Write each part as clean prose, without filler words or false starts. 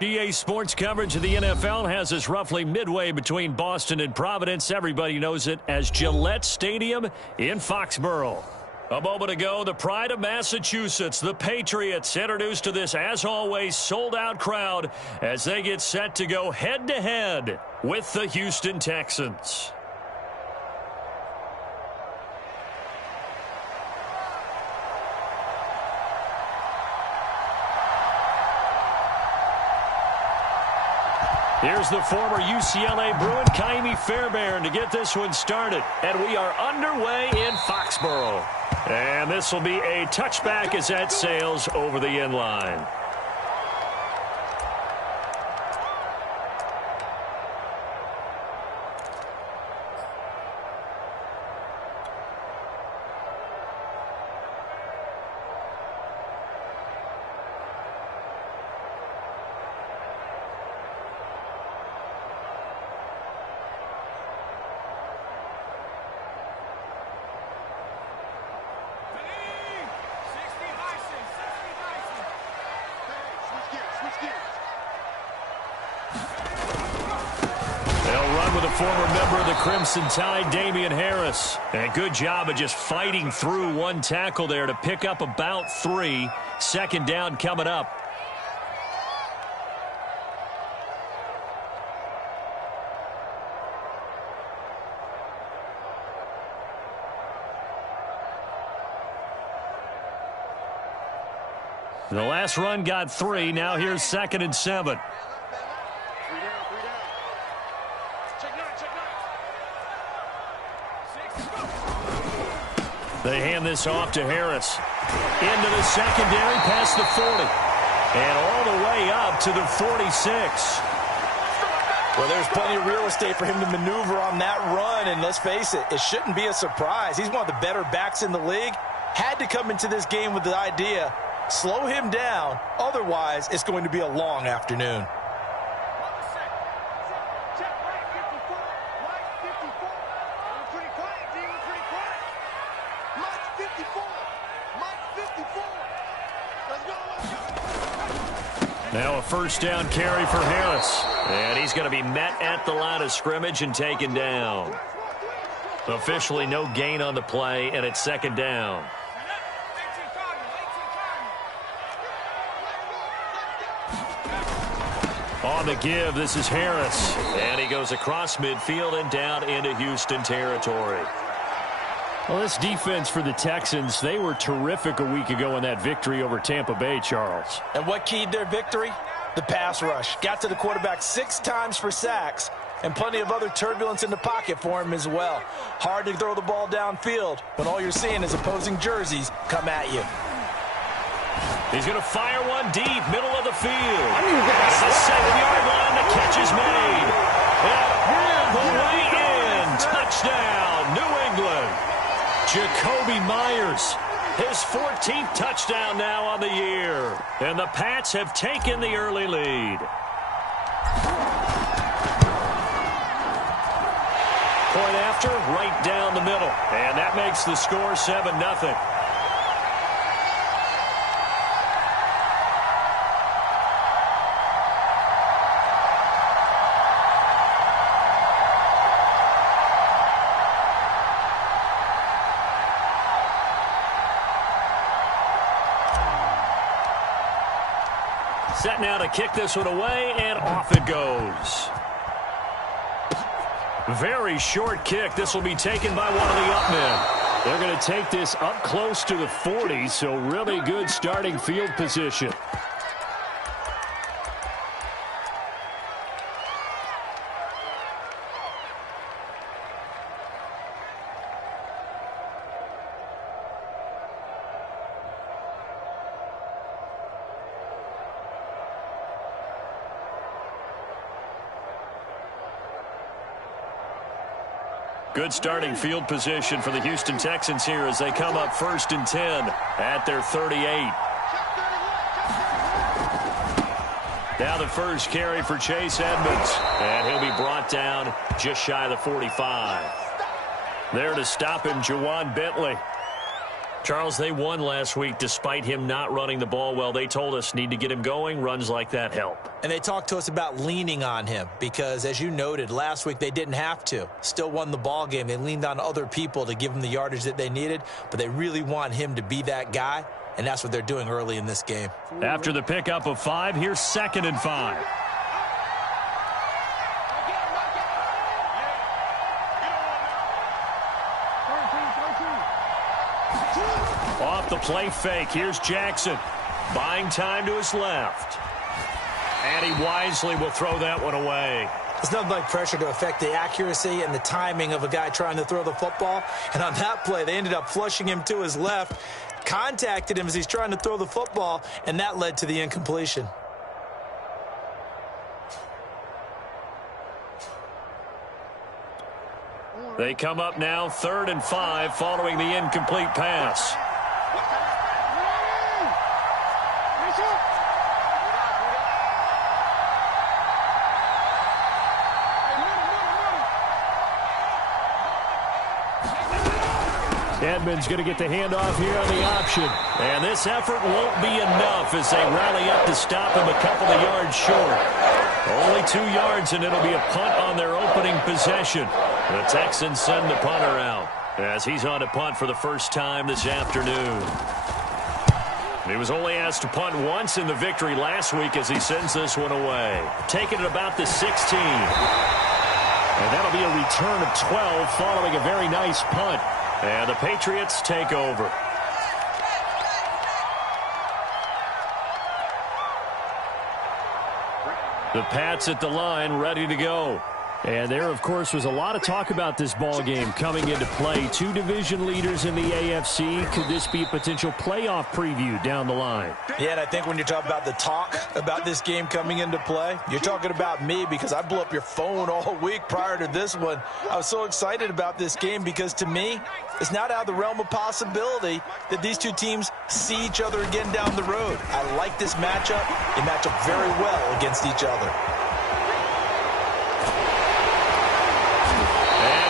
EA Sports coverage of the NFL has us roughly midway between Boston and Providence. Everybody knows it as Gillette Stadium in Foxborough. A moment ago, the pride of Massachusetts, the Patriots, introduced to this, as always, sold-out crowd as they get set to go head-to-head with the Houston Texans. Here's the former UCLA Bruin, Kaimi Fairbairn, to get this one started. And we are underway in Foxborough. And this will be a touchback as that sails over the end line. With a former member of the Crimson Tide, Damian Harris. And good job of just fighting through one tackle there to pick up about 3. Second down coming up. The last run got 3. Now here's 2nd and 7. They hand this off to Harris. Into the secondary, past the 40. And all the way up to the 46. Well, there's plenty of real estate for him to maneuver on that run. And let's face it, it shouldn't be a surprise. He's one of the better backs in the league. Had to come into this game with the idea, slow him down. Otherwise, it's going to be a long afternoon. Now a first down carry for Harris. And he's going to be met at the line of scrimmage and taken down. Officially no gain on the play, and it's 2nd down. On the give, this is Harris. And he goes across midfield and down into Houston territory. Well, this defense for the Texans, they were terrific a week ago in that victory over Tampa Bay, Charles. And what keyed their victory? The pass rush. Got to the quarterback 6 times for sacks, and plenty of other turbulence in the pocket for him as well. Hard to throw the ball downfield, but all you're seeing is opposing jerseys come at you. He's going to fire one deep, middle of the field. At the 7-yard line, the catch is made. And all the way in. Touchdown, New England. Jacoby Myers, his 14th touchdown now on the year. And the Pats have taken the early lead. Point after, right down the middle. And that makes the score 7-0. Set now to kick this one away, and off it goes. Very short kick. This will be taken by one of the up men. They're going to take this up close to the 40, so really good starting field position. Good starting field position for the Houston Texans here as they come up 1st and 10 at their 38. Now the first carry for Chase Edmonds. And he'll be brought down just shy of the 45. There to stop him, Juwan Bentley. Charles, they won last week despite him not running the ball well. They told us need to get him going. Runs like that help. And they talked to us about leaning on him because, as you noted, last week they didn't have to. Still won the ball game. They leaned on other people to give them the yardage that they needed, but they really want him to be that guy, and that's what they're doing early in this game. After the pickup of 5, here's 2nd and 5. Off the play fake. Here's Jackson. Buying time to his left. And he wisely will throw that one away. It's nothing like pressure to affect the accuracy and the timing of a guy trying to throw the football. And on that play, they ended up flushing him to his left, contacted him as he's trying to throw the football, and that led to the incompletion. They come up now 3rd and 5 following the incomplete pass. Edmonds going to get the handoff here on the option. And this effort won't be enough as they rally up to stop him a couple of yards short. Only 2 yards, and it'll be a punt on their opening possession. The Texans send the punter out as he's on to punt for the first time this afternoon. He was only asked to punt once in the victory last week as he sends this one away. Taking it about the 16. And that'll be a return of 12 following a very nice punt. And the Patriots take over. The Pats at the line, ready to go. And there, of course, was a lot of talk about this ball game coming into play. 2 division leaders in the AFC. Could this be a potential playoff preview down the line? Yeah, and I think when you're talking about the talk about this game coming into play, you're talking about me because I blew up your phone all week prior to this one. I was so excited about this game because, to me, it's not out of the realm of possibility that these two teams see each other again down the road. I like this matchup. They match up very well against each other.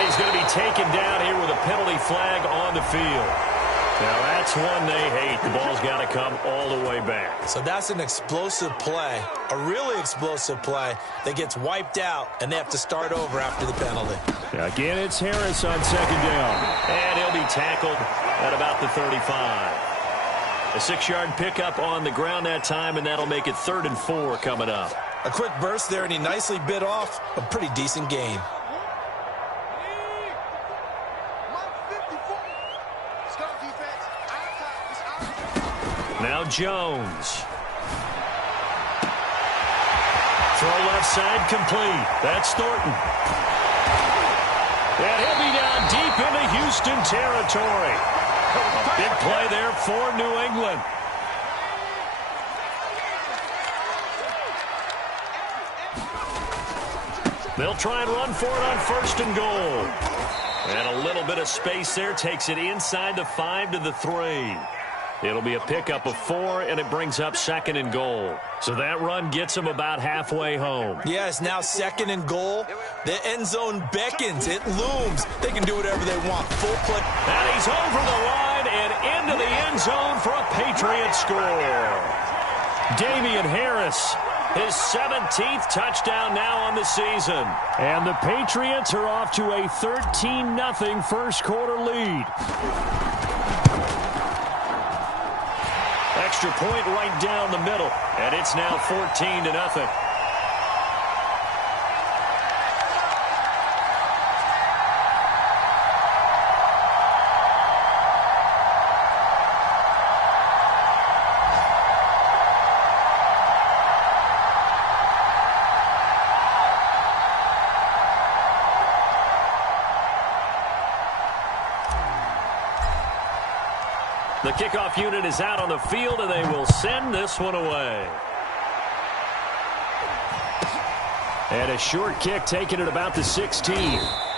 He's going to be taken down here with a penalty flag on the field. Now, that's one they hate. The ball's got to come all the way back. So that's an explosive play, a really explosive play that gets wiped out, and they have to start over after the penalty. Again, it's Harris on 2nd down. And he'll be tackled at about the 35. A 6-yard pickup on the ground that time, and that'll make it 3rd and 4 coming up. A quick burst there, and he nicely bit off a pretty decent gain. Now Jones. Throw left side complete. That's Thornton. And he'll be down deep into Houston territory. A big play there for New England. They'll try and run for it on 1st and goal. And a little bit of space there takes it inside the 5 to the 3. It'll be a pickup of 4, and it brings up 2nd and goal. So that run gets them about halfway home. Yes, now 2nd and goal. The end zone beckons. It looms. They can do whatever they want. Full play. And he's over the line and into the end zone for a Patriots score. Damian Harris, his 17th touchdown now on the season. And the Patriots are off to a 13-0 first quarter lead. Extra point right down the middle, and it's now 14-0. The kickoff unit is out on the field, and they will send this one away. And a short kick taken at about the 16.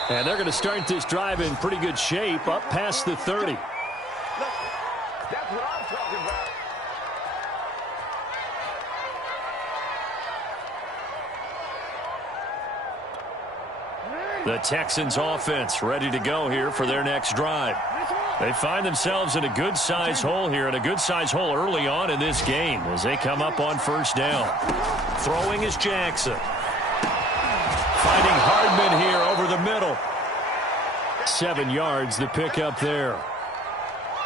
And they're going to start this drive in pretty good shape up past the 30. That's what I'm talking about. The Texans offense ready to go here for their next drive. They find themselves in a good-sized hole here, and a good-sized hole early on in this game as they come up on first down. Throwing is Jackson. Finding Hardman here over the middle. 7 yards the pick up there.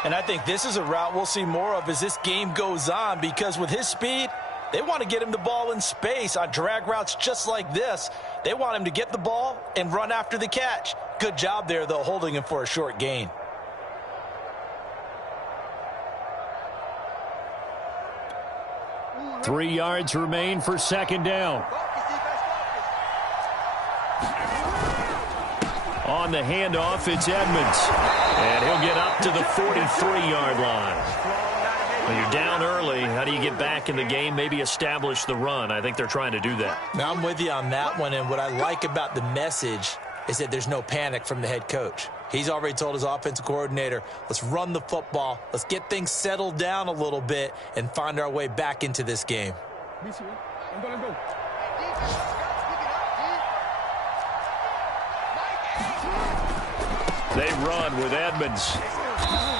And I think this is a route we'll see more of as this game goes on, because with his speed, they want to get him the ball in space on drag routes just like this. They want him to get the ball and run after the catch. Good job there, though, holding him for a short gain. Three yards remain for second down. On the handoff, it's Edmonds. And he'll get up to the 43-yard line. When you're down early, how do you get back in the game, maybe establish the run? I think they're trying to do that. Now, I'm with you on that one, and what I like about the message is that there's no panic from the head coach. He's already told his offensive coordinator, let's run the football, let's get things settled down a little bit and find our way back into this game. They run with Edmonds.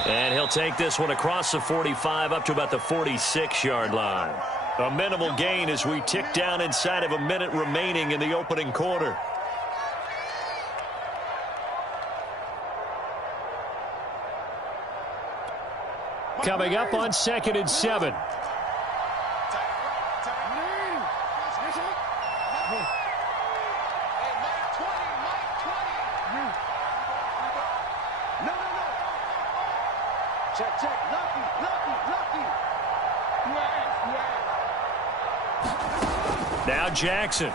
And he'll take this one across the 45 up to about the 46-yard line. A minimal gain as we tick down inside of a minute remaining in the opening quarter. Coming up on 2nd and 7. Now Jackson.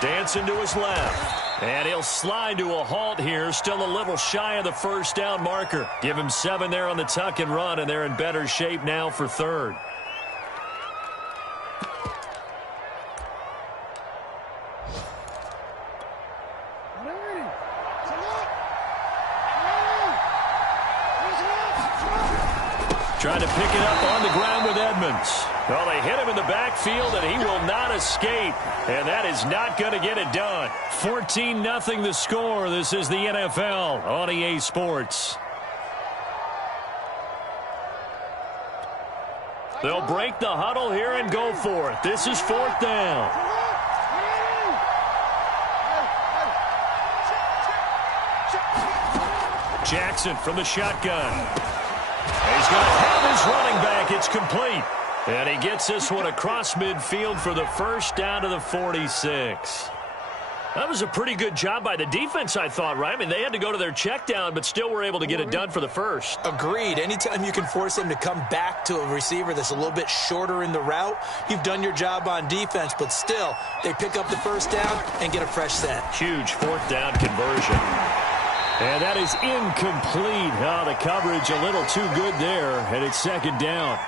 Dancing to his left. And he'll slide to a halt here. Still a little shy of the first down marker. Give him 7 there on the tuck and run, and they're in better shape now for third. Trying to pick it up on the ground with Edmonds. Well, they hit him in the backfield, and he will not escape. And that is not going to get it done. 14-0 the score. This is the NFL on EA Sports. They'll break the huddle here and go for it. This is 4th down. Jackson from the shotgun. He's going to have his running back. It's complete. And he gets this one across midfield for the first down to the 46. That was a pretty good job by the defense, I thought, right? I mean, they had to go to their check down, but still were able to get it done for the first. Agreed. Anytime you can force him to come back to a receiver that's a little bit shorter in the route, you've done your job on defense, but still, they pick up the first down and get a fresh set. Huge 4th down conversion. And that is incomplete. Oh, the coverage a little too good there, and it's 2nd down.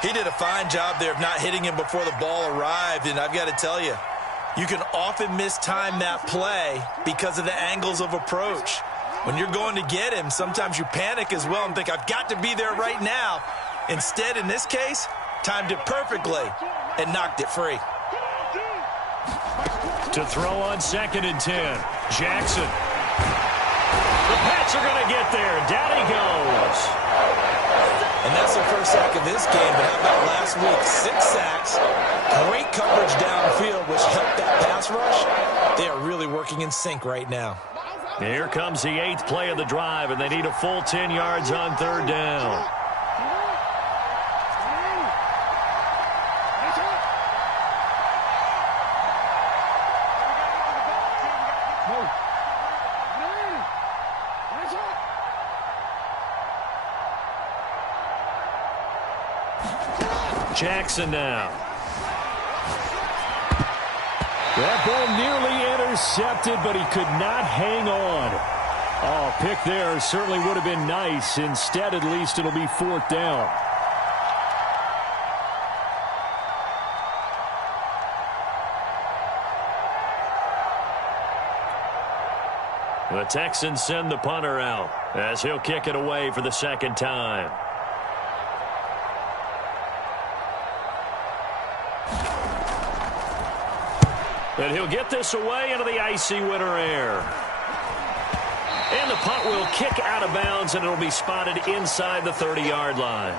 He did a fine job there of not hitting him before the ball arrived, and I've got to tell you, you can often mistime that play because of the angles of approach. When you're going to get him, sometimes you panic as well and think, I've got to be there right now. Instead, in this case, timed it perfectly and knocked it free. To throw on 2nd and 10, Jackson. The Pats are going to get there. Down he goes. And that's the first sack of this game, but how about last week? 6 sacks, great coverage downfield, which helped that pass rush. They are really working in sync right now. Here comes the 8th play of the drive, and they need a full 10 yards on 3rd down. Jackson now. That ball nearly intercepted, but he could not hang on. Oh, pick there certainly would have been nice. Instead, at least, it'll be 4th down. The Texans send the punter out as he'll kick it away for the 2nd time. And he'll get this away into the icy winter air. And the punt will kick out of bounds, and it'll be spotted inside the 30-yard line.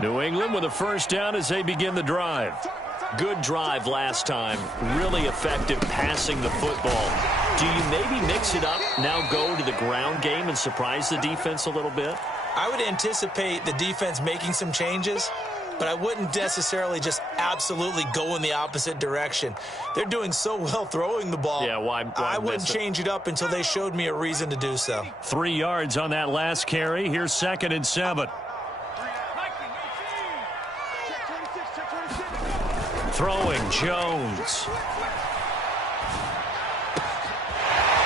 New England with a first down as they begin the drive. Good drive last time. Really effective passing the football. Do you maybe mix it up, now go to the ground game and surprise the defense a little bit? I would anticipate the defense making some changes, but I wouldn't necessarily just absolutely go in the opposite direction. They're doing so well throwing the ball. Yeah, why I wouldn't change it up until they showed me a reason to do so. 3 yards on that last carry. Here's 2nd and 7. Throwing, Jones.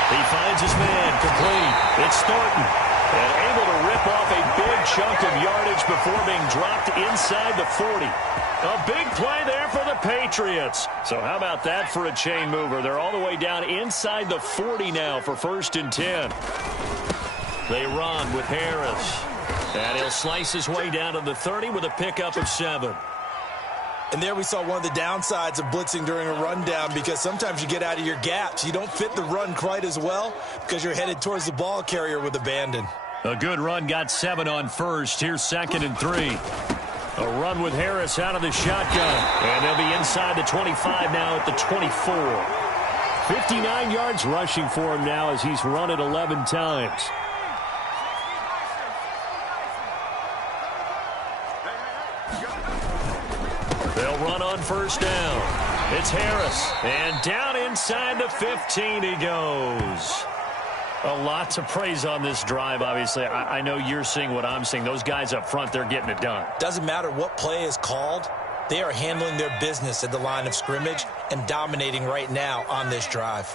He finds his man, complete. It's Thornton. And able to rip off a big chunk of yardage before being dropped inside the 40. A big play there for the Patriots. So how about that for a chain mover? They're all the way down inside the 40 now for 1st and 10. They run with Harris. And he'll slice his way down to the 30 with a pickup of 7. And there we saw one of the downsides of blitzing during a rundown, because sometimes you get out of your gaps. You don't fit the run quite as well because you're headed towards the ball carrier with abandon. A good run got 7 on 1st. Here's 2nd and 3. A run with Harris out of the shotgun. And they'll be inside the 25 now at the 24. 59 yards rushing for him now as he's run it 11 times. They'll run on 1st down. It's Harris. And down inside the 15 he goes. A lot to praise on this drive, obviously. I know you're seeing what I'm seeing. Those guys up front, they're getting it done. Doesn't matter what play is called. They are handling their business at the line of scrimmage and dominating right now on this drive.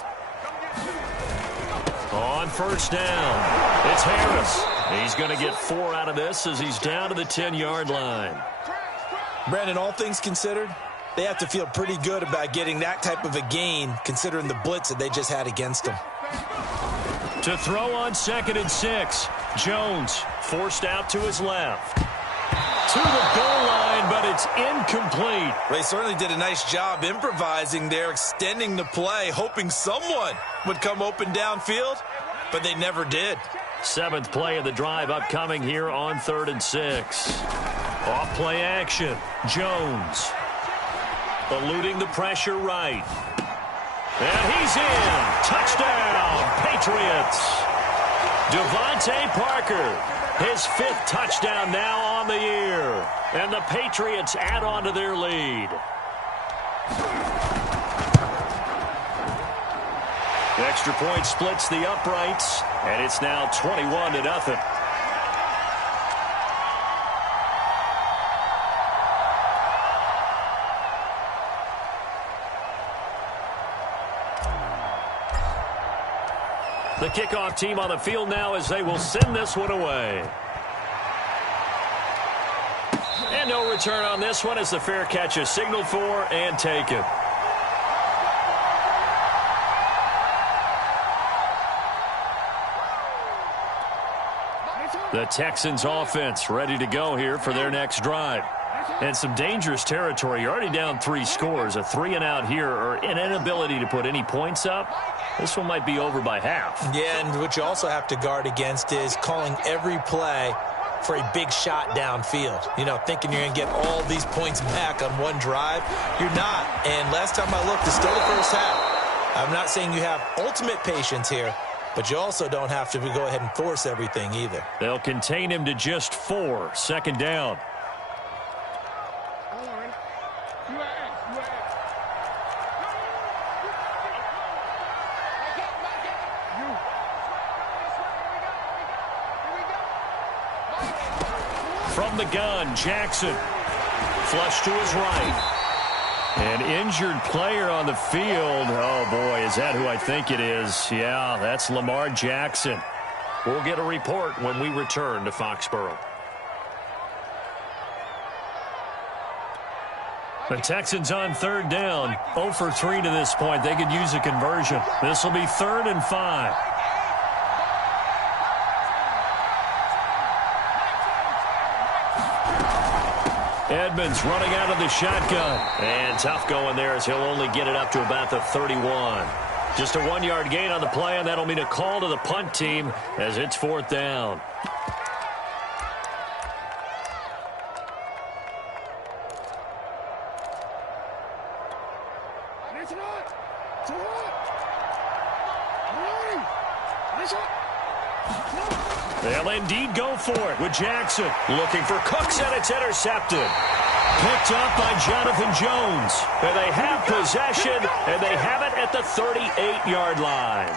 On 1st down, it's Harris. He's going to get 4 out of this as he's down to the 10-yard line. Brandon, all things considered, they have to feel pretty good about getting that type of a gain considering the blitz that they just had against them. To throw on 2nd and 6, Jones forced out to his left. To the goal line, but it's incomplete. They certainly did a nice job improvising there, extending the play, hoping someone would come open downfield, but they never did. 7th play of the drive upcoming here on 3rd and 6. Off play action. Jones eluding the pressure right. And he's in. Touchdown, Patriots. Devontae Parker, his 5th touchdown now on the year. And the Patriots add on to their lead. The extra point splits the uprights, and it's now 21-0. The kickoff team on the field now as they will send this one away. And no return on this one as the fair catch is signaled for and taken. The Texans offense ready to go here for their next drive. And some dangerous territory. You're already down 3 scores. A 3-and-out here or an inability to put any points up. This one might be over by half. Yeah, and what you also have to guard against is calling every play for a big shot downfield. You know, thinking you're going to get all these points back on one drive. You're not. And last time I looked, it's still the first half. I'm not saying you have ultimate patience here, but you also don't have to go ahead and force everything either. They'll contain him to just 4. 2nd down. From the gun, Jackson. Flush to his right. An injured player on the field. Oh, boy, is that who I think it is? Yeah, that's Lamar Jackson. We'll get a report when we return to Foxborough. The Texans on 3rd down. 0 for 3 to this point. They could use a conversion. This will be 3rd and 5. Edmonds running out of the shotgun. And tough going there as he'll only get it up to about the 31. Just a 1-yard gain on the play, and that'll mean a call to the punt team as it's 4th down. They'll indeed go for it with Jackson. Looking for Cooks, and it's intercepted. Picked up by Jonathan Jones. And they have possession, and they have it at the 38-yard line.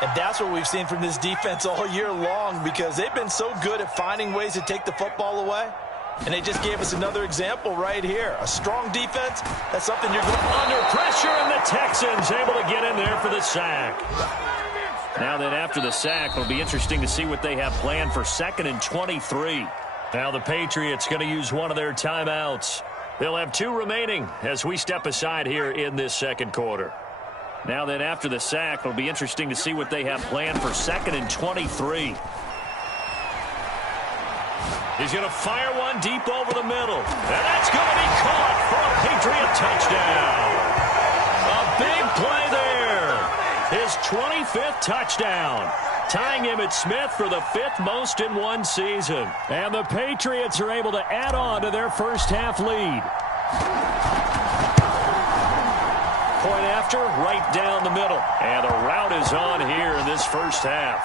And that's what we've seen from this defense all year long, because they've been so good at finding ways to take the football away. And they just gave us another example right here. A strong defense, that's something you're going under pressure, and the Texans able to get in there for the sack. Now then, after the sack, it'll be interesting to see what they have planned for 2nd and 23. Now the Patriots going to use one of their timeouts. They'll have 2 remaining as we step aside here in this 2nd quarter. Now then, after the sack, it'll be interesting to see what they have planned for 2nd and 23. He's going to fire one deep over the middle. And that's going to be caught for a Patriot touchdown. A big play there. His 25th touchdown. Tying him at Smith for the 5th most in one season. And the Patriots are able to add on to their first half lead. Point after, right down the middle. And the route is on here in this first half.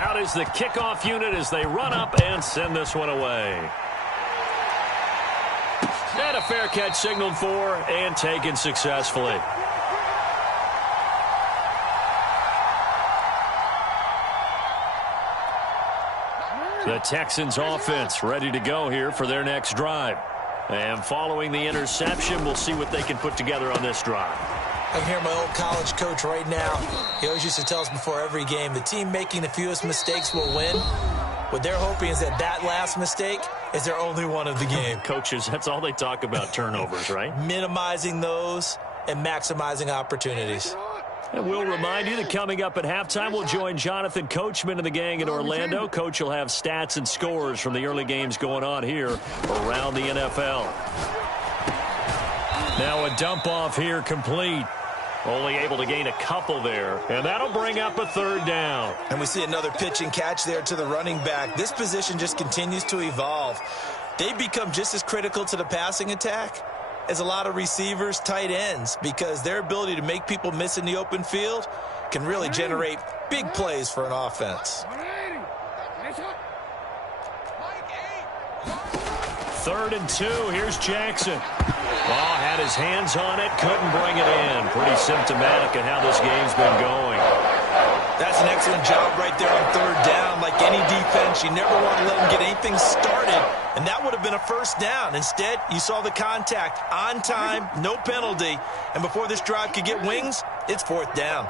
Out is the kickoff unit as they run up and send this one away. And a fair catch signaled for and taken successfully. The Texans offense ready to go here for their next drive. And following the interception, we'll see what they can put together on this drive. I can hear my old college coach right now. He always used to tell us before every game, the team making the fewest mistakes will win. What they're hoping is that last mistake is their only one of the game. Coaches, that's all they talk about, turnovers, right? Minimizing those and maximizing opportunities. And we'll remind you that coming up at halftime, we'll join Jonathan Coachman and the gang in Orlando. Coach will have stats and scores from the early games going on here around the NFL. Now a dump off here complete. Only able to gain a couple there. And that'll bring up a 3rd down. And we see another pitch and catch there to the running back. This position just continues to evolve. They've become just as critical to the passing attack as a lot of receivers, tight ends, because their ability to make people miss in the open field can really generate big plays for an offense. 3rd and 2. Here's Jackson. Oh, had his hands on it, couldn't bring it in. Pretty symptomatic of how this game's been going. That's an excellent job right there on 3rd down. Like any defense, you never want to let them get anything started, and that would have been a 1st down. Instead, you saw the contact on time, no penalty, and before this drive could get wings, it's 4th down.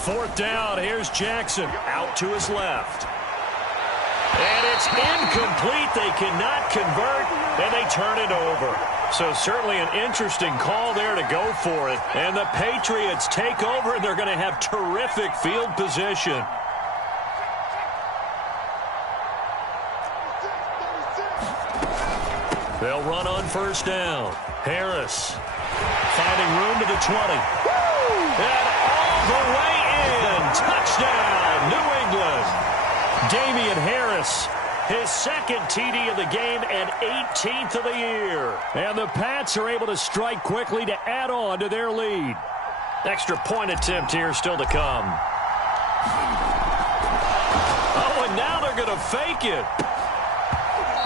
4th down, here's Jackson out to his left. And it's incomplete. They cannot convert, and they turn it over. So certainly an interesting call there to go for it. And the Patriots take over, and they're going to have terrific field position. They'll run on 1st down. Harris finding room to the 20. And all the way in. Touchdown, New England. Damian Harris, his 2nd TD of the game and 18th of the year. And the Pats are able to strike quickly to add on to their lead. Extra point attempt here still to come. Oh, and now they're going to fake it.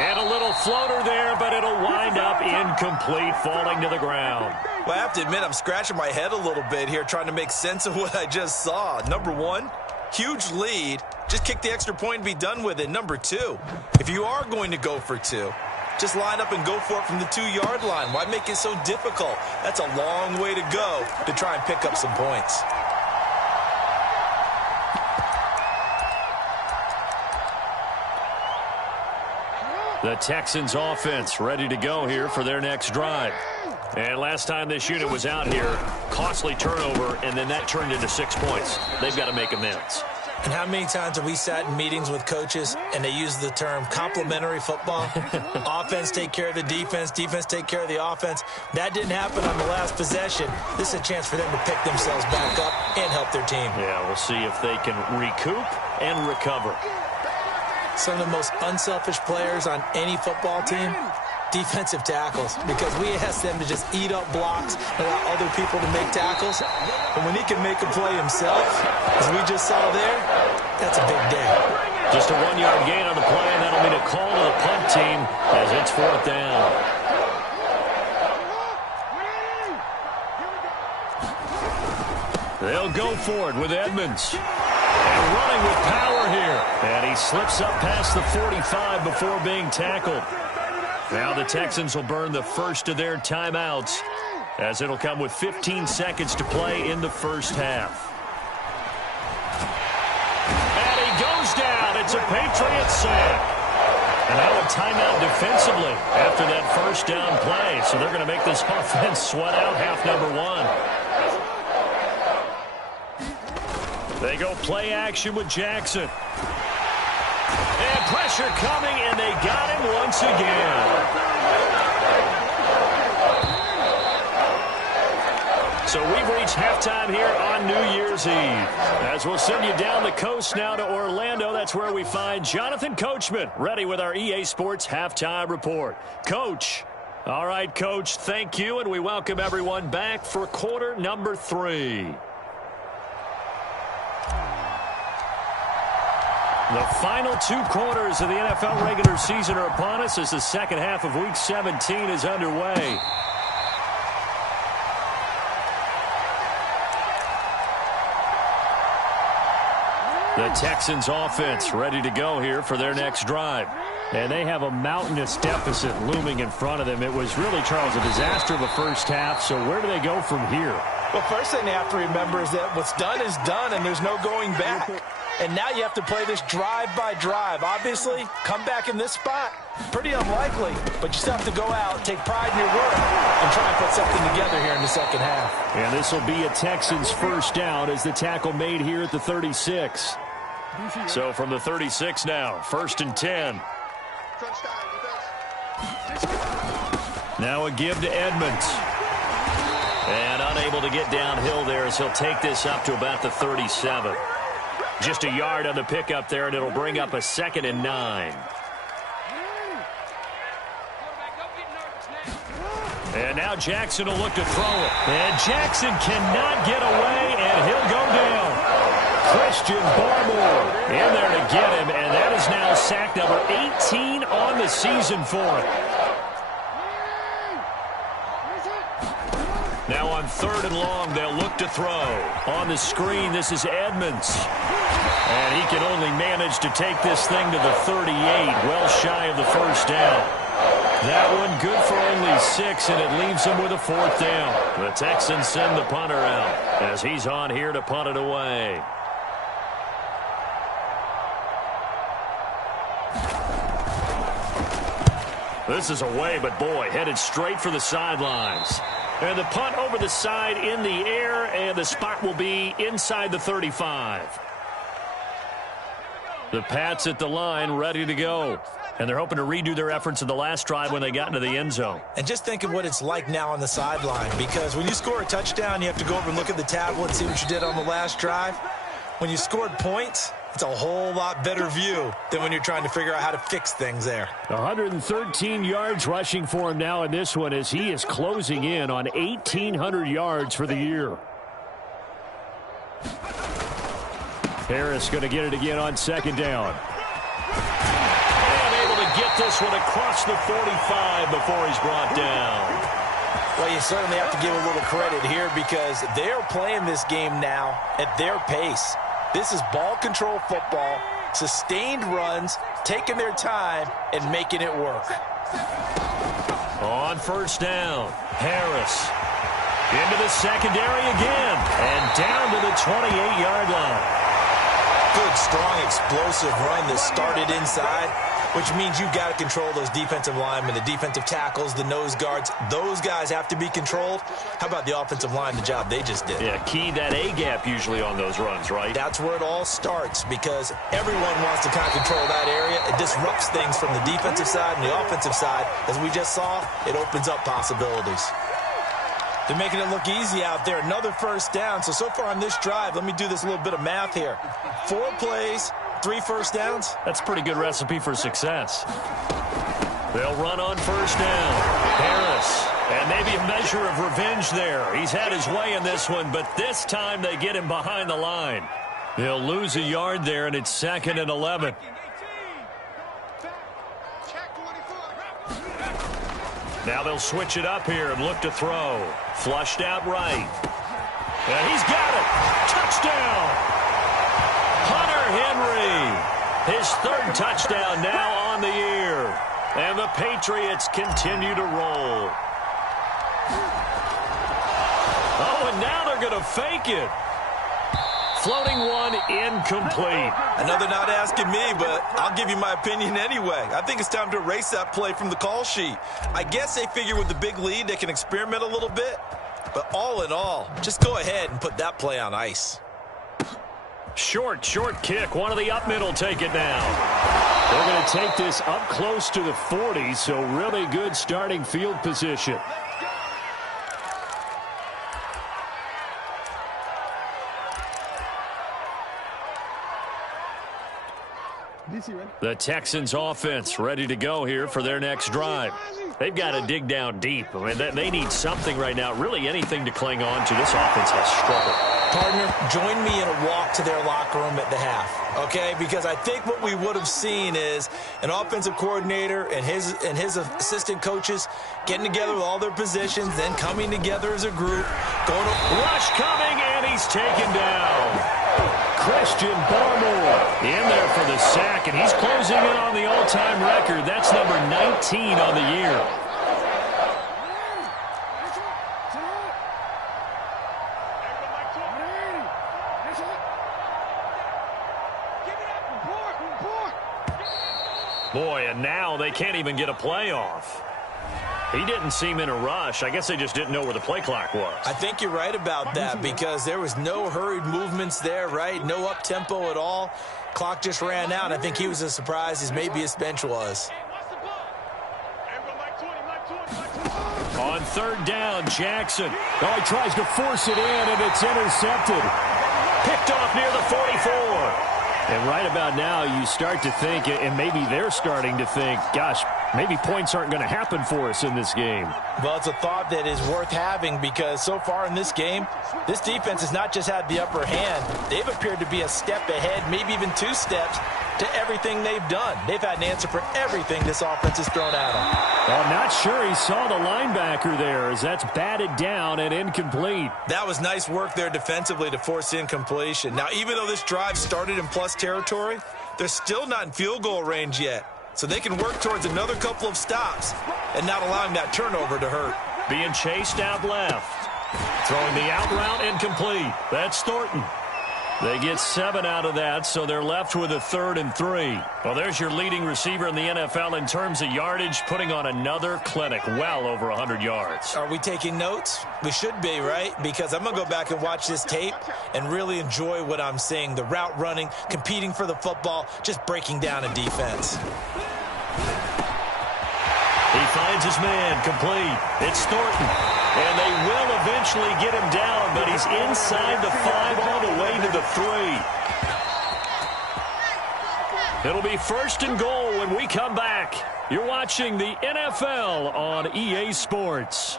And a little floater there, but it'll wind up incomplete, falling to the ground. Well, I have to admit, I'm scratching my head a little bit here trying to make sense of what I just saw. Number 1, huge lead. Just kick the extra point and be done with it. Number 2, if you are going to go for 2, just line up and go for it from the 2-yard line. Why make it so difficult? That's a long way to go to try and pick up some points. The Texans offense ready to go here for their next drive. And last time this unit was out here, costly turnover, and then that turned into 6 points. They've got to make amends. And how many times have we sat in meetings with coaches and they use the term complementary football? Offense take care of the defense, defense take care of the offense. That didn't happen on the last possession. This is a chance for them to pick themselves back up and help their team. Yeah, we'll see if they can recoup and recover. Some of the most unselfish players on any football team, defensive tackles, because we ask them to just eat up blocks and allow other people to make tackles. And when he can make a play himself, as we just saw there, that's a big day. Just a 1-yard gain on the play, and that'll mean a call to the punt team as it's 4th down. They'll go for it with Edmonds. And running with power here. And he slips up past the 45 before being tackled. Now the Texans will burn the first of their timeouts, as it'll come with 15 seconds to play in the first half. And he goes down. It's a Patriots sack. And now a timeout defensively after that first down play. So they're going to make this offense sweat out half number 1. They go play action with Jackson. And pressure coming, and they got him once again. So we've reached halftime here on New Year's Eve. As we'll send you down the coast now to Orlando, that's where we find Jonathan Coachman, ready with our EA Sports Halftime Report. Coach. All right, Coach, thank you, and we welcome everyone back for quarter number 3. The final 2 quarters of the NFL regular season are upon us as the second half of Week 17 is underway. The Texans offense ready to go here for their next drive. And they have a mountainous deficit looming in front of them. It was really, Charles, a disaster of a first half. So where do they go from here? Well, first thing they have to remember is that what's done is done, and there's no going back. And now you have to play this drive by drive. Obviously, come back in this spot, pretty unlikely. But you still have to go out, take pride in your work, and try and put something together here in the second half. And this will be a Texans first down as the tackle made here at the 36. So from the 36 now, 1st and 10. Now a give to Edmonds. And unable to get downhill there as he'll take this up to about the 37. Just a yard on the pickup there, and it'll bring up a 2nd and 9. And now Jackson will look to throw it. And Jackson cannot get away, and he'll go down. Christian Barmore in there to get him, and that is now sack number 18 on the season for him. Now on 3rd and long, they'll look to throw. On the screen, this is Edmonds. And he can only manage to take this thing to the 38, well shy of the first down. That one good for only 6, and it leaves him with a 4th down. The Texans send the punter out as he's on here to punt it away. This is away, but boy, headed straight for the sidelines. And the punt over the side in the air, and the spot will be inside the 35. The Pats at the line ready to go. And they're hoping to redo their efforts in the last drive when they got into the end zone. And just think of what it's like now on the sideline, because when you score a touchdown, you have to go over and look at the tablet and see what you did on the last drive. When you scored points, it's a whole lot better view than when you're trying to figure out how to fix things there. 113 yards rushing for him now in this one as he is closing in on 1,800 yards for the year. Harris going to get it again on 2nd down. And able to get this one across the 45 before he's brought down. Well, you certainly have to give a little credit here because they're playing this game now at their pace. This is ball control football, sustained runs, taking their time, and making it work. On 1st down, Harris into the secondary again, and down to the 28-yard line. Good, strong, explosive run that started inside. which means you've got to control those defensive linemen, the defensive tackles, the nose guards. Those guys have to be controlled. How about the offensive line, the job they just did? Yeah, key that A-gap usually on those runs, right? That's where it all starts because everyone wants to kind of control that area. It disrupts things from the defensive side and the offensive side. As we just saw, it opens up possibilities. They're making it look easy out there. Another first down. So far on this drive, let me do this little bit of math here. 4 plays, 3 first downs. That's a pretty good recipe for success. They'll run on first down. Harris. And maybe a measure of revenge there. He's had his way in this one, but this time they get him behind the line. They'll lose a yard there, and it's 2nd and 11. Now they'll switch it up here and look to throw. Flushed out right. And he's got it. Touchdown. Hunter Henry. His 3rd touchdown now on the year. And the Patriots continue to roll. Oh, and now they're going to fake it. Floating one, incomplete. Another not asking me, but I'll give you my opinion anyway. I think it's time to erase that play from the call sheet. I guess they figure with the big lead they can experiment a little bit. But all in all, just go ahead and put that play on ice. Short kick. One of the up middle take it now. They're going to take this up close to the 40, so really good starting field position. The Texans offense ready to go here for their next drive. They've got to dig down deep. I mean, they need something right now, really anything to cling on to. This offense has struggled. Partner, join me in a walk to their locker room at the half, okay? Because I think what we would have seen is an offensive coordinator and his assistant coaches getting together with all their positions, then coming together as a group. Rush coming, and he's taken down. Christian Barmore in there for the sack, and he's closing in on the all-time record. That's number 19 on the year. Boy, and now they can't even get a play off. He didn't seem in a rush. I guess they just didn't know where the play clock was. I think you're right about that because there was no hurried movements there, right? No up-tempo at all. Clock just ran out. I think he was as surprised as maybe his bench was. On 3rd down, Jackson. Oh, he tries to force it in, and it's intercepted. Picked off near the 44. And right about now, you start to think, and maybe they're starting to think, gosh, maybe points aren't going to happen for us in this game. Well, it's a thought that is worth having because so far in this game, this defense has not just had the upper hand. They've appeared to be a step ahead, maybe even 2 steps to everything they've done. They've had an answer for everything this offense has thrown at them. Well, I'm not sure he saw the linebacker there as that's batted down and incomplete. That was nice work there defensively to force incompletion. Now, even though this drive started in plus territory, they're still not in field goal range yet. So they can work towards another couple of stops and not allowing that turnover to hurt. Being chased out left. Throwing the out route incomplete. That's Thornton. They get 7 out of that, so they're left with a 3rd and 3. Well, there's your leading receiver in the NFL in terms of yardage, putting on another clinic, well over 100 yards. Are we taking notes? We should be, right? Because I'm going to go back and watch this tape and really enjoy what I'm seeing. The route running, competing for the football, just breaking down a defense. He finds his man, complete. It's Thornton. And they will eventually get him down, but he's inside the 5 all the way to the 3. It'll be 1st and goal when we come back. You're watching the NFL on EA Sports.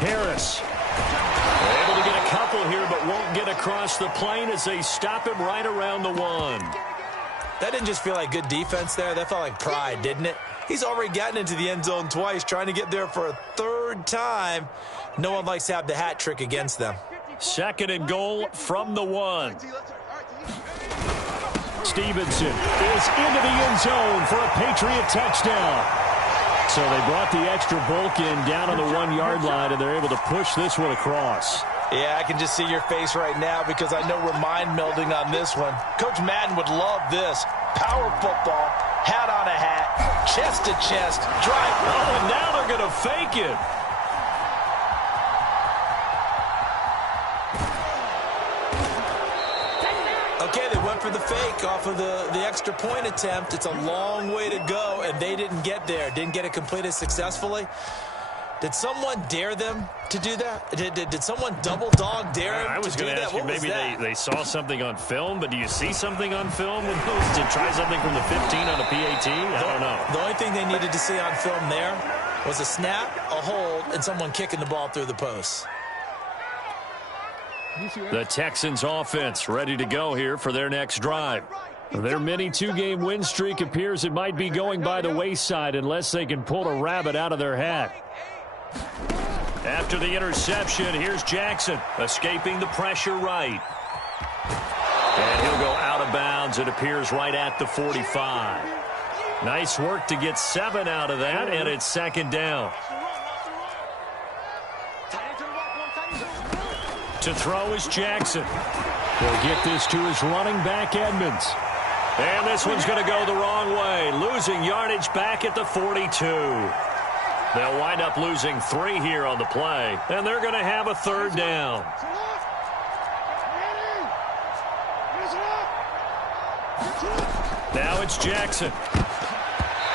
Harris. They're able to get a couple here, but won't get across the plane as they stop him right around the 1. That didn't just feel like good defense there. That felt like pride, didn't it? He's already gotten into the end zone twice, trying to get there for a 3rd time. No one likes to have the hat trick against them. 2nd and goal from the 1. Stevenson is into the end zone for a Patriot touchdown. So they brought the extra bulk in down on the 1-yard line, and they're able to push this one across. Yeah, I can just see your face right now because I know we're mind melding on this one. Coach Madden would love this. Power football, hat on a hat, chest to chest, drive. Oh, and now they're going to fake it. Okay, they went for the fake off of the extra point attempt. It's a long way to go, and they didn't get there. Didn't get it completed successfully. Did someone dare them to do that? Did someone double dog dare them I was going to ask you, maybe they saw something on film, but do you see something on film with those to try something from the 15 on a PAT? I don't know. The only thing they needed to see on film there was a snap, a hold, and someone kicking the ball through the post. The Texans offense ready to go here for their next drive. Their mini two-game win streak appears it might be going by the wayside unless they can pull a rabbit out of their hat. After the interception, here's Jackson escaping the pressure right. And he'll go out of bounds. It appears right at the 45. Nice work to get 7 out of that, and it's second down. To throw is Jackson. He'll get this to his running back, Edmonds. And this one's going to go the wrong way, losing yardage back at the 42. They'll wind up losing 3 here on the play, and they're going to have a third down. Now it's Jackson.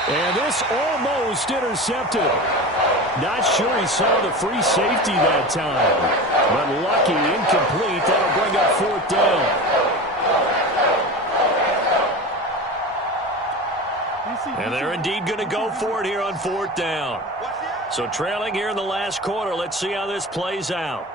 And this almost intercepted. Not sure he saw the free safety that time. But lucky, incomplete. That'll bring up fourth down. And they're indeed going to go for it here on fourth down. So trailing here in the last quarter. Let's see how this plays out.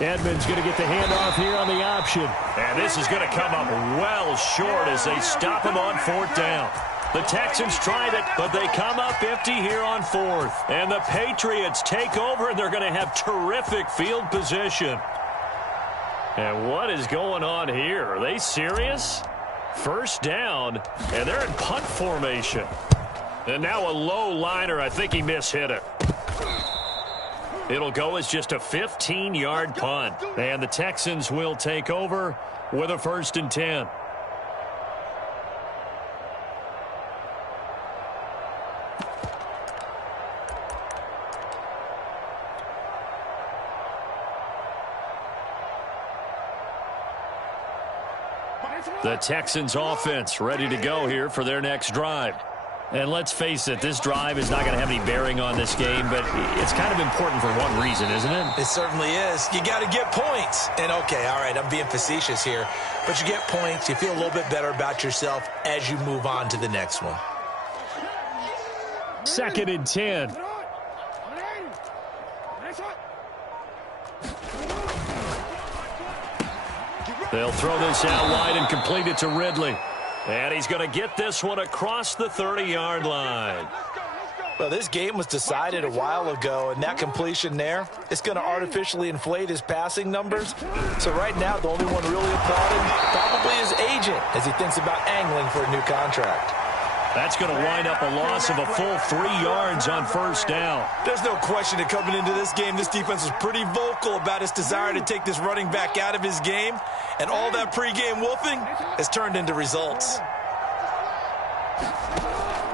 Edmonds going to get the handoff here on the option. And this is going to come up well short as they stop him on fourth down. The Texans tried it, but they come up empty here on fourth. And the Patriots take over, and they're going to have terrific field position. And what is going on here? Are they serious? First down, and they're in punt formation. And now a low liner. I think he mishit it. It'll go as just a 15-yard punt. And the Texans will take over with a 1st and 10. The Texans offense ready to go here for their next drive. And let's face it, this drive is not going to have any bearing on this game, but it's kind of important for one reason, isn't it? It certainly is. You got to get points. And, okay, all right, I'm being facetious here. But you get points. You feel a little bit better about yourself as you move on to the next one. 2nd and 10. They'll throw this out wide and complete it to Ridley. And he's going to get this one across the 30-yard line. Well, this game was decided a while ago, and that completion there, it's going to artificially inflate his passing numbers. So right now, the only one really applauding probably his agent as he thinks about angling for a new contract. That's going to wind up a loss of a full 3 yards on first down. There's no question that coming into this game, this defense was pretty vocal about its desire to take this running back out of his game. And all that pregame wolfing has turned into results.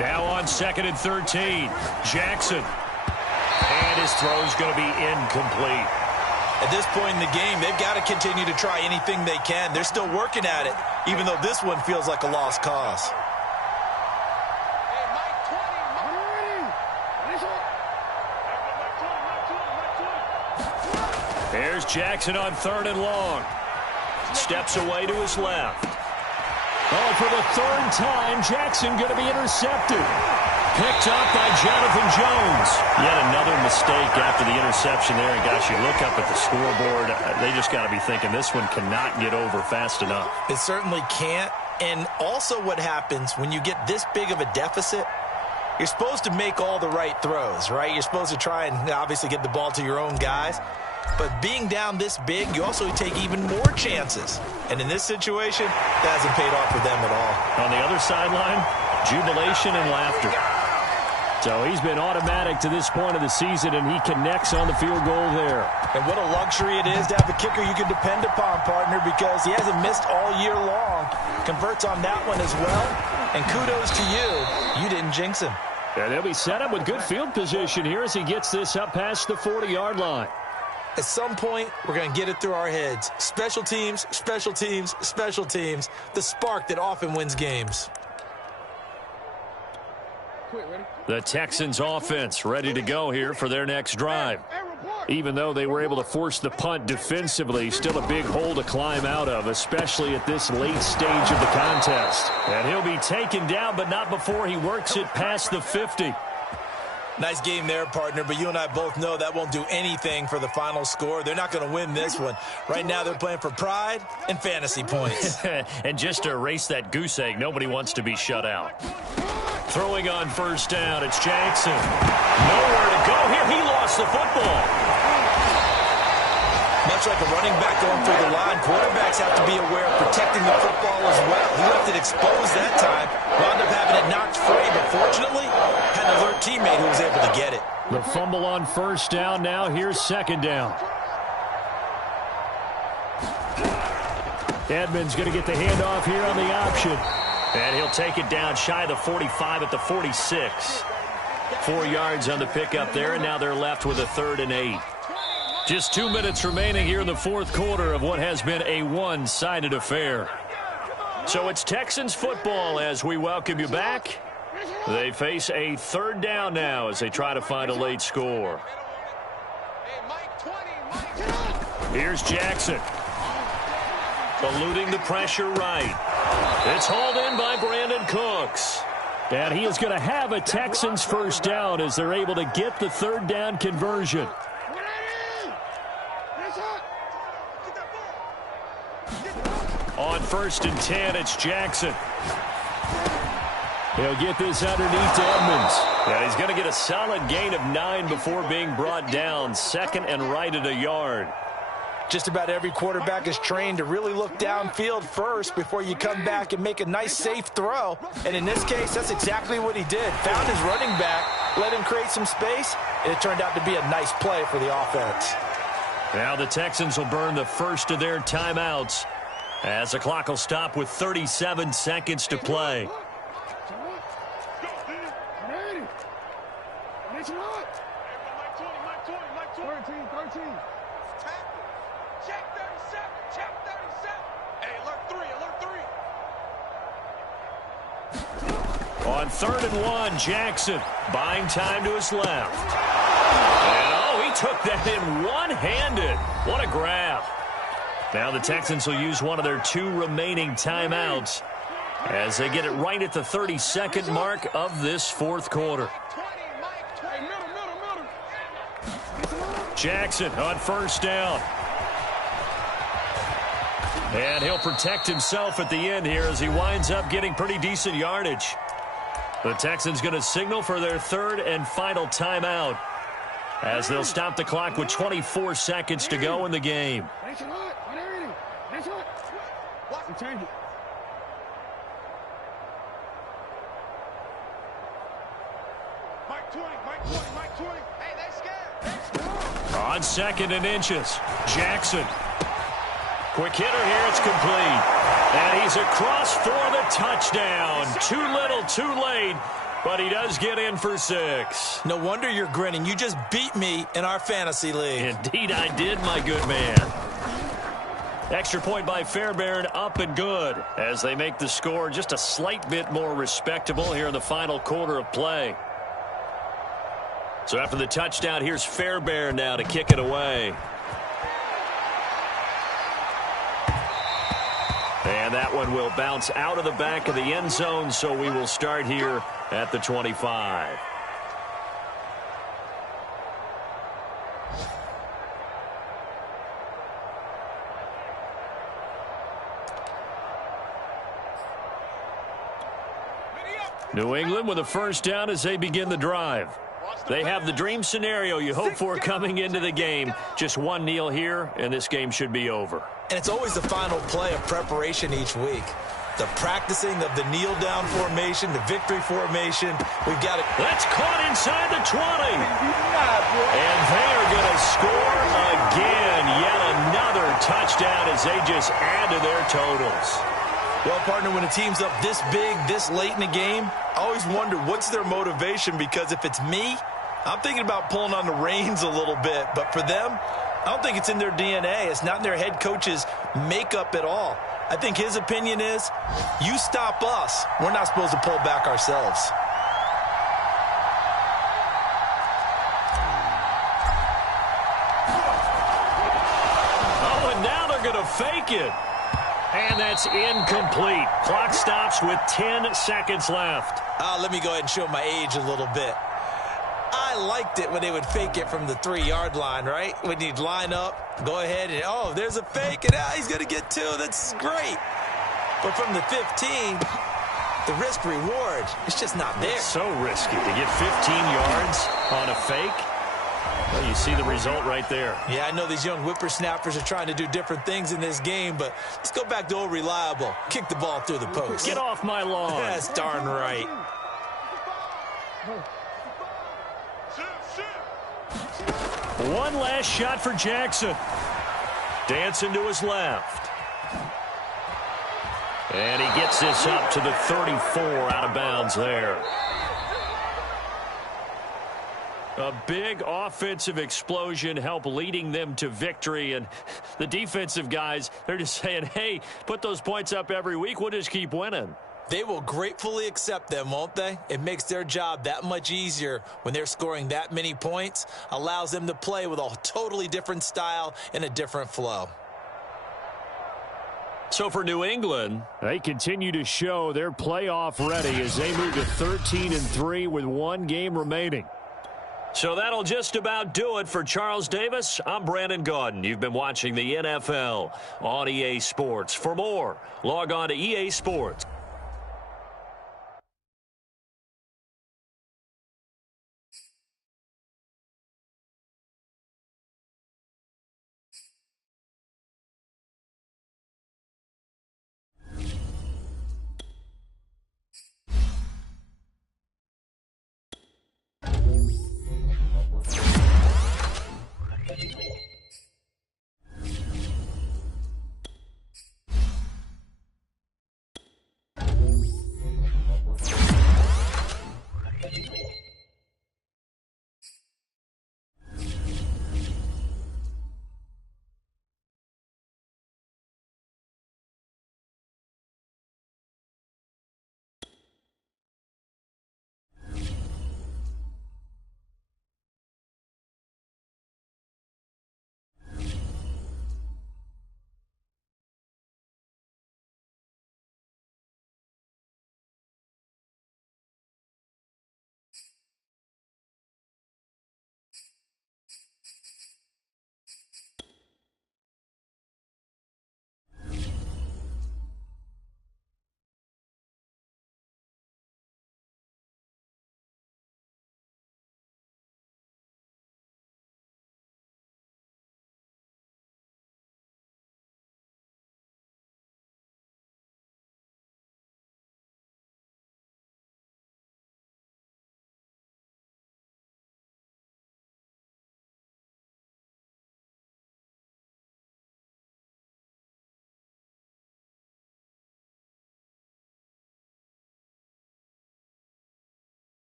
Now on 2nd and 13, Jackson. And his throw's going to be incomplete. At this point in the game, they've got to continue to try anything they can. They're still working at it, even though this one feels like a lost cause. Here's Jackson on 3rd and long. Steps away to his left. Oh, for the 3rd time, Jackson going to be intercepted. Picked up by Jonathan Jones. Yet another mistake after the interception there. And gosh, you look up at the scoreboard, they just got to be thinking this one cannot get over fast enough. It certainly can't. And also what happens when you get this big of a deficit, you're supposed to make all the right throws, right? You're supposed to try and obviously get the ball to your own guys. But being down this big, you also take even more chances. And in this situation, that hasn't paid off for them at all. On the other sideline, jubilation and laughter. So he's been automatic to this point of the season, and he connects on the field goal there. And what a luxury it is to have a kicker you can depend upon, partner, because he hasn't missed all year long. Converts on that one as well. And kudos to you. You didn't jinx him. And they'll be set up with good field position here as he gets this up past the 40-yard line. At some point, we're going to get it through our heads. Special teams, special teams, special teams. The spark that often wins games. The Texans offense ready to go here for their next drive. Even though they were able to force the punt defensively, still a big hole to climb out of, especially at this late stage of the contest. And he'll be taken down, but not before he works it past the 50. Nice game there, partner, but you and I both know that won't do anything for the final score. They're not going to win this one. Right now they're playing for pride and fantasy points. And just to erase that goose egg, nobody wants to be shut out. Throwing on first down, it's Jackson. Nowhere to go here. He lost the football. Much like a running back going through the line, quarterbacks have to be aware of protecting the football as well. He left it exposed that time, wound up having it knocked free, but fortunately had an alert teammate who was able to get it. The fumble on first down now. Here's second down. Edmonds going to get the handoff here on the option. And he'll take it down shy of the 45 at the 46. 4 yards on the pickup there, and now they're left with a 3rd and 8. Just 2 minutes remaining here in the fourth quarter of what has been a one-sided affair. So it's Texans football as we welcome you back. They face a 3rd down now as they try to find a late score. Here's Jackson. Eluding the pressure right. It's hauled in by Brandon Cooks. And he is going to have a Texans first down as they're able to get the 3rd down conversion. On 1st and 10, it's Jackson. He'll get this underneath to Edmonds. And he's going to get a solid gain of 9 before being brought down. 2nd and right at a yard. Just about every quarterback is trained to really look downfield first before you come back and make a nice, safe throw. And in this case, that's exactly what he did. Found his running back, let him create some space, and it turned out to be a nice play for the offense. Now the Texans will burn the first of their timeouts as the clock will stop with 37 seconds to play. On 3rd and 1, Jackson buying time to his left. And oh, he took that in one-handed. What a grab. Now the Texans will use one of their 2 remaining timeouts as they get it right at the 32nd mark of this fourth quarter. Jackson on first down. And he'll protect himself at the end here as he winds up getting pretty decent yardage. The Texans going to signal for their 3rd and final timeout as they'll stop the clock with 24 seconds to go in the game. On 2nd and inches, Jackson. Quick hitter here, it's complete. And he's across for the touchdown. Too little, too late, but he does get in for 6. No wonder you're grinning. You just beat me in our fantasy league. Indeed I did, my good man. Extra point by Fairbairn, up and good as they make the score just a slight bit more respectable here in the final quarter of play. So after the touchdown, here's Fairbairn now to kick it away. And that one will bounce out of the back of the end zone, so we will start here at the 25. New England with a first down as they begin the drive. They have the dream scenario you hope for coming into the game. Just one kneel here, and this game should be over. And it's always the final play of preparation each week. The practicing of the kneel-down formation, the victory formation. We've got it. That's caught inside the 20. And they are going to score again. Yet another touchdown as they just add to their totals. Well, partner, when a team's up this big, this late in the game, I always wonder what's their motivation, because if it's me, I'm thinking about pulling on the reins a little bit. But for them, I don't think it's in their DNA. It's not in their head coach's makeup at all. I think his opinion is, you stop us, we're not supposed to pull back ourselves. Oh, and now they're going to fake it. And that's incomplete. Clock stops with 10 seconds left. Let me go ahead and show my age a little bit. I liked it when they would fake it from the 3-yard line, right? When you'd line up, go ahead and, oh, there's a fake, and he's going to get 2. That's great. But from the 15, the risk-reward, it's just not there. It's so risky to get 15 yards on a fake. Well, you see the result right there. Yeah, I know these young whippersnappers are trying to do different things in this game, but let's go back to old reliable. Kick the ball through the post. Get off my lawn. That's darn right. One last shot for Jackson. Dancing to his left. And he gets this up to the 34, out of bounds there. A big offensive explosion helped leading them to victory. And the defensive guys, they're just saying, hey, put those points up every week. We'll just keep winning. They will gratefully accept them, won't they? It makes their job that much easier when they're scoring that many points. Allows them to play with a totally different style and a different flow. So for New England, they continue to show they're playoff ready as they move to 13-3 with 1 game remaining. So that'll just about do it for Charles Davis. I'm Brandon Gaudin. You've been watching the NFL on EA Sports. For more, log on to EA Sports.